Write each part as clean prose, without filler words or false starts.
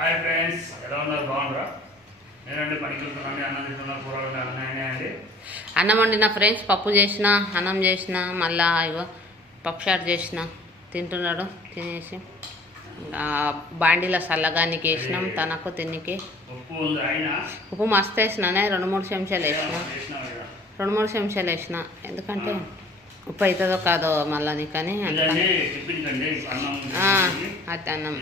Hi friends, ఎలా ఉన్నారు? బాగున్నారా? నేనండి పనికి వెళ్తున్నాను. అన్నం తింటున్నా, కూరలు అన్నీ అండి. అన్నం వండిన ఫ్రెండ్స్, పప్పు చేసిన, అన్నం చేసిన, మళ్ళా ఇగో పప్పు చారు చేసిన. తింటున్నాడు. తినేసి బాండీలో చల్లగానికి వేసినాం తనకు తిన్నికి. ఉప్పు మస్తు వేసినానే, 2-3 చెంచాలు వేసిన. 2-3 చెంచాలు వేసిన, ఎందుకంటే ఉప్పు అవుతుందో కాదో మళ్ళీ నీకని. అది అన్నం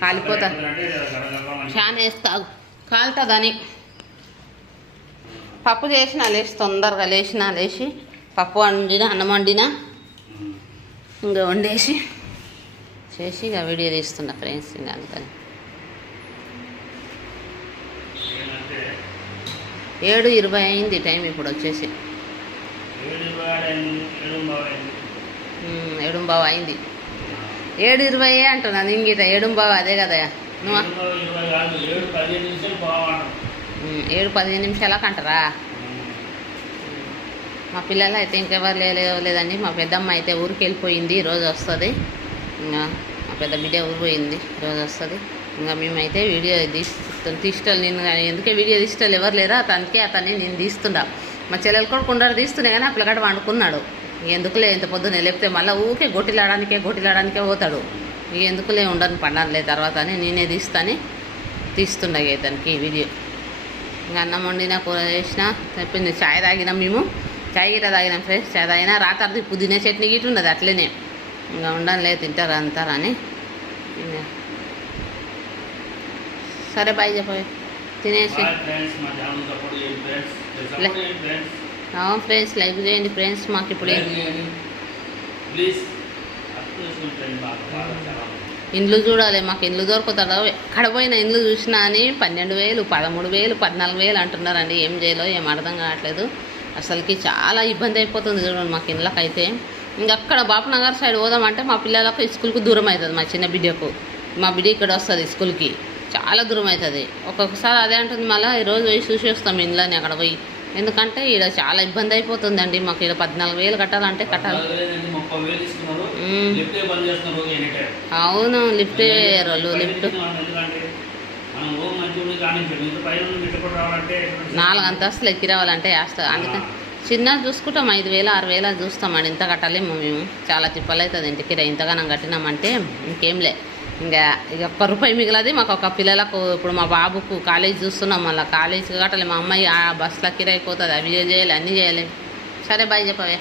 కాలిపోతా ఫ్యాన్ వేస్తా కాలుతుందని. పప్పు చేసిన లేచి తొందరగా లేచి పప్పు వండిన, అన్నం వండిన, ఇంకా వండేసి చేసి ఇక వీడియో తీస్తున్నా ఫ్రెండ్స్. ఇంకా అందుకని 7:20 అయింది టైం ఇప్పుడు వచ్చేసి. 7:15 అయింది. 7:20 అంటున్నాను ఇంగిట. 7:15 అదే కదా నువ్వు. 7:15 నిమిషాలకు అంటారా? మా పిల్లలు అయితే ఇంకెవరు లేదండి. మా పెద్దమ్మ అయితే ఊరికి వెళ్ళిపోయింది, ఈరోజు వస్తుంది. ఇంకా మా పెద్ద బిడ్డ ఊరు పోయింది, ఈరోజు వస్తుంది. ఇంకా మేమైతే వీడియో తీస్తాను. నేను ఎందుకే వీడియో తీస్తాను, ఎవరు లేరా అతన్ని నేను తీస్తున్నా. మా చెల్లెలు కూడా కుండలు తీస్తున్నా, కానీ ఆ పిల్లగాడు వండుకున్నాడు. ఎందుకులే ఇంత పొద్దున్న లేపితే మళ్ళీ ఊకే గొట్టిలాడానికే పోతాడు. ఎందుకులే ఉండని పండాలే తర్వాత అని నేనే తీస్తున్నా ఇతనికి వీడియో. ఇంకా అన్నం వండినా, కూర చేసిన, చెప్పింది. చాయ్ తాగినాం మేము, చాయ్ గిట్ట తాగినాం ఫ్రెండ్స్. చాయ్ తాగినా రాత్రి పుదీనా చట్నీ గిట్ట ఉన్నది అట్లనే. ఇంకా ఉండనులే, తింటారు అంటారని. సరే బాయ్ చెప్పి తినేసి. అవును ఫ్రెండ్స్, లైక్ చేయండి ఫ్రెండ్స్. మాకు ఇప్పుడు ఇండ్లు చూడాలి, మాకు ఇండ్లు దొరుకుతాడు. ఎక్కడ పోయినా ఇండ్లు చూసినా అని 12,000, 13,000, 14,000 అంటున్నారండి. ఏం చేయాలో ఏం అర్థం కావట్లేదు. అసలుకి చాలా ఇబ్బంది అయిపోతుంది చూడండి మాకు ఇండ్లకైతే. ఇంకక్కడ బాపునగర్ సైడ్ పోదామంటే మా పిల్లలకు స్కూల్కి దూరం అవుతుంది. మా చిన్న బిడ్డకు, మా బిడ్డ ఇక్కడ వస్తుంది స్కూల్కి, చాలా దూరం అవుతుంది. ఒక్కొక్కసారి అదే అంటుంది. మళ్ళీ ఈరోజు పోయి చూసి వస్తాం ఇండ్లని అక్కడ పోయి. ఎందుకంటే ఇక్కడ చాలా ఇబ్బంది అయిపోతుందండి మాకు. ఇక్కడ 14,000 కట్టాలంటే కట్టాలి. అవును, లిఫ్ట్ వేయరు. లిఫ్ట్ 4 అంతస్తులు ఎక్కి రావాలంటే వేస్తారు. అందుకని చిన్న చూసుకుంటాం 5,000, 6,000 చూస్తామండి. ఇంత కట్టాలేమో మేము. చాలా తిప్పలు అవుతుంది ఇంటికి ఇంతగానం కట్టినామంటే. ఇంకేంలే, ఇంకా ₹1 మిగిలది మాకు. ఒక పిల్లలకు ఇప్పుడు మా బాబుకు కాలేజ్ చూస్తున్నాం, మళ్ళీ కాలేజీకి కట్టాలి. మా అమ్మాయి ఆ బస్సులో కిరైపోతుంది, అవి చేయాలి, అన్నీ చేయాలి. సరే బాయ్ చెప్పవే.